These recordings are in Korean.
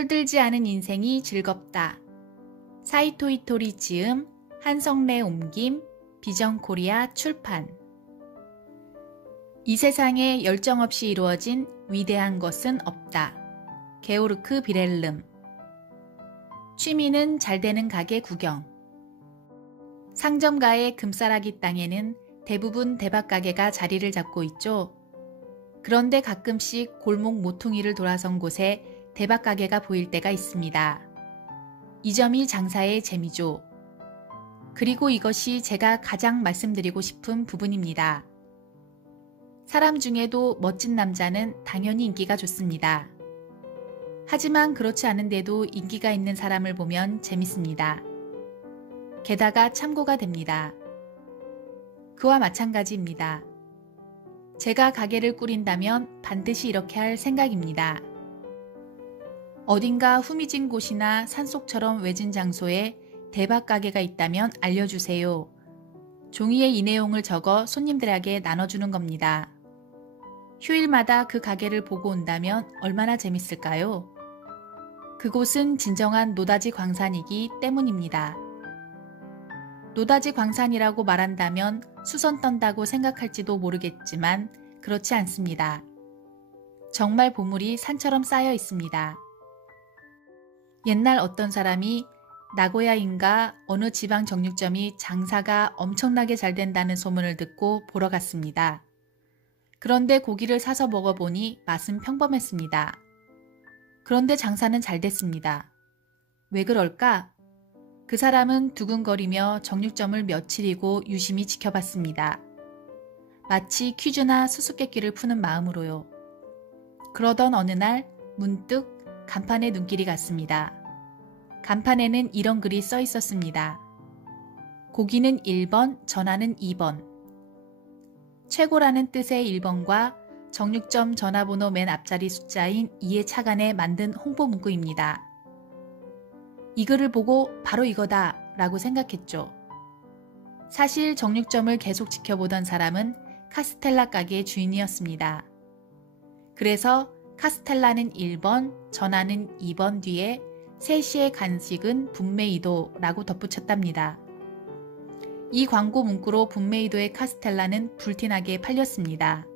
철들지 않은 인생이 즐겁다. 사이토 이토리 지음, 한성래 옮김, 비전코리아 출판. 이 세상에 열정 없이 이루어진 위대한 것은 없다. 게오르크 비렐름. 취미는 잘되는 가게 구경. 상점가의 금싸라기 땅에는 대부분 대박가게가 자리를 잡고 있죠. 그런데 가끔씩 골목 모퉁이를 돌아선 곳에 대박가게가 보일 때가 있습니다. 이 점이 장사의 재미죠. 그리고 이것이 제가 가장 말씀드리고 싶은 부분입니다. 사람 중에도 멋진 남자는 당연히 인기가 좋습니다. 하지만 그렇지 않은데도 인기가 있는 사람을 보면 재밌습니다. 게다가 참고가 됩니다. 그와 마찬가지입니다. 제가 가게를 꾸린다면 반드시 이렇게 할 생각입니다. 어딘가 후미진 곳이나 산속처럼 외진 장소에 대박 가게가 있다면 알려주세요. 종이에 이 내용을 적어 손님들에게 나눠주는 겁니다. 휴일마다 그 가게를 보고 온다면 얼마나 재밌을까요? 그곳은 진정한 노다지 광산이기 때문입니다. 노다지 광산이라고 말한다면 수선 떤다고 생각할지도 모르겠지만 그렇지 않습니다. 정말 보물이 산처럼 쌓여 있습니다. 옛날 어떤 사람이 나고야인가 어느 지방 정육점이 장사가 엄청나게 잘 된다는 소문을 듣고 보러 갔습니다. 그런데 고기를 사서 먹어보니 맛은 평범했습니다. 그런데 장사는 잘 됐습니다. 왜 그럴까? 그 사람은 두근거리며 정육점을 며칠이고 유심히 지켜봤습니다. 마치 퀴즈나 수수께끼를 푸는 마음으로요. 그러던 어느 날 문득 간판에 눈길이 갔습니다. 간판에는 이런 글이 써 있었습니다. 고기는 1번, 전화는 2번. 최고라는 뜻의 1번과 정육점 전화번호 맨 앞자리 숫자인 2의 차간에 만든 홍보 문구입니다. 이 글을 보고 바로 이거다 라고 생각했죠. 사실 정육점을 계속 지켜보던 사람은 카스텔라 가게의 주인이었습니다. 그래서 카스텔라는 1번, 전화는 2번 뒤에 3시의 간식은 분메이도라고 덧붙였답니다. 이 광고 문구로 분메이도의 카스텔라는 불티나게 팔렸습니다.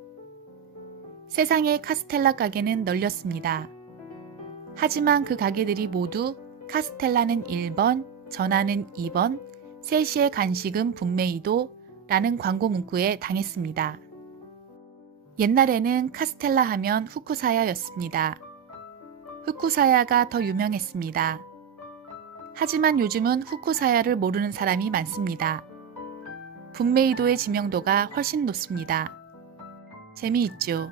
세상의 카스텔라 가게는 널렸습니다. 하지만 그 가게들이 모두 카스텔라는 1번, 전화는 2번, 3시의 간식은 분메이도라는 광고 문구에 당했습니다. 옛날에는 카스텔라 하면 후쿠사야였습니다. 후쿠사야가 더 유명했습니다. 하지만 요즘은 후쿠사야를 모르는 사람이 많습니다. 분메이도의 지명도가 훨씬 높습니다. 재미있죠?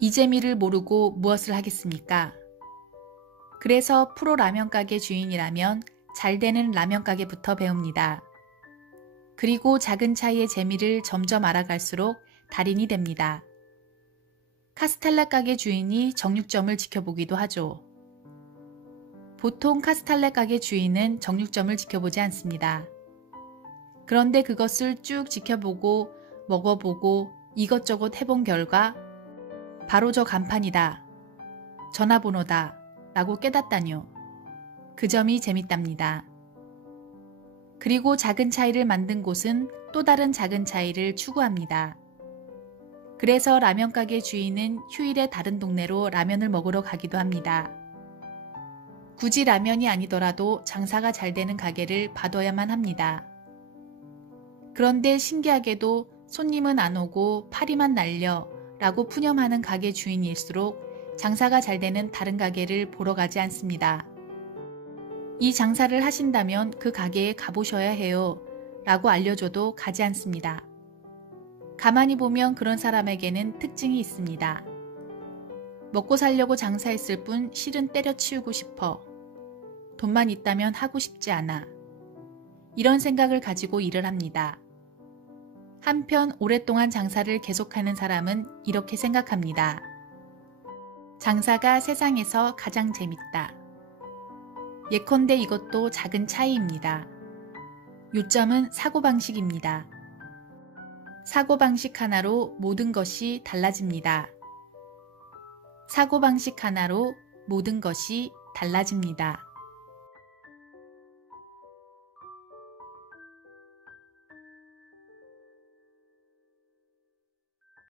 이 재미를 모르고 무엇을 하겠습니까? 그래서 프로 라면 가게 주인이라면 잘 되는 라면 가게부터 배웁니다. 그리고 작은 차이의 재미를 점점 알아갈수록 달인이 됩니다. 카스텔라 가게 주인이 정육점을 지켜보기도 하죠. 보통 카스텔라 가게 주인은 정육점을 지켜보지 않습니다. 그런데 그것을 쭉 지켜보고 먹어보고 이것저것 해본 결과 바로 저 간판이다, 전화번호다 라고 깨닫다뇨. 그 점이 재밌답니다. 그리고 작은 차이를 만든 곳은 또 다른 작은 차이를 추구합니다. 그래서 라면 가게 주인은 휴일에 다른 동네로 라면을 먹으러 가기도 합니다. 굳이 라면이 아니더라도 장사가 잘 되는 가게를 봐둬야만 합니다. 그런데 신기하게도 손님은 안 오고 파리만 날려 라고 푸념하는 가게 주인일수록 장사가 잘 되는 다른 가게를 보러 가지 않습니다. 이 장사를 하신다면 그 가게에 가보셔야 해요 라고 알려줘도 가지 않습니다. 가만히 보면 그런 사람에게는 특징이 있습니다. 먹고 살려고 장사했을 뿐 실은 때려치우고 싶어. 돈만 있다면 하고 싶지 않아. 이런 생각을 가지고 일을 합니다. 한편 오랫동안 장사를 계속하는 사람은 이렇게 생각합니다. 장사가 세상에서 가장 재밌다. 예컨대 이것도 작은 차이입니다. 요점은 사고방식입니다. 사고방식 하나로 모든 것이 달라집니다. 사고방식 하나로 모든 것이 달라집니다.